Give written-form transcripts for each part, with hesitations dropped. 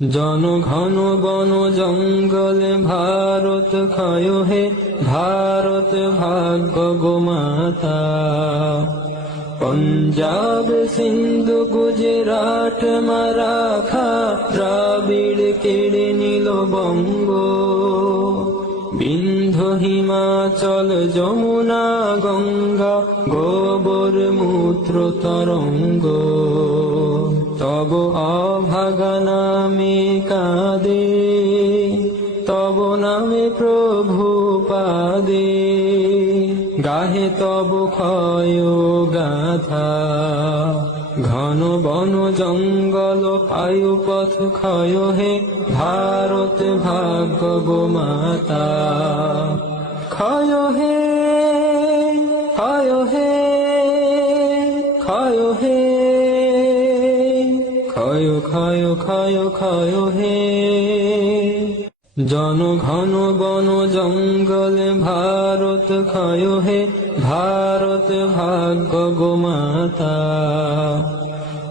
জনঘন বন জঙ্গলে ভারত ক্ষয় হে ভারত ভাগ্য গোমাতা। পঞ্জাব সিন্ধু গুজরাট মারাঠা দ্রাবিড় কেড়ে নিল বঙ্গ। বিন্ধ্য হিমাচল যমুনা গঙ্গা গোবর মূত্র তরঙ্গ। তব অভাগা নামে কাঁদে, তব নামে প্রভু পাদে। গাহে তব ক্ষয় গাথা, ঘন বন জঙ্গল পায়ু পথ ক্ষয় হে ভারত ভাগ্য গোমাতা। ক্ষয় হে ক্ষয় হে ক্ষয় হে ক্ষয় ক্ষয় ক্ষয় ক্ষয় হে। জনঘন বন জঙ্গলে ভারত ক্ষয় হে ভারত ভাগ্য গোমাতা।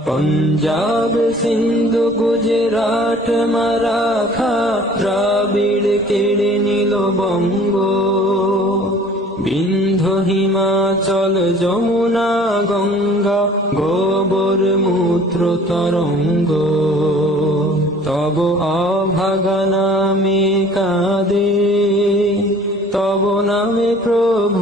পঞ্জাব সিন্ধু গুজরাট মারাঠা দ্রাবিড় কেড়ে নিল বঙ্গ। বিন্ধ্য হিমাচল যমুনা গঙ্গা গোবর মূত্র তরঙ্গ। তব অভাগা নামে কাঁদে, তব নামে প্রভু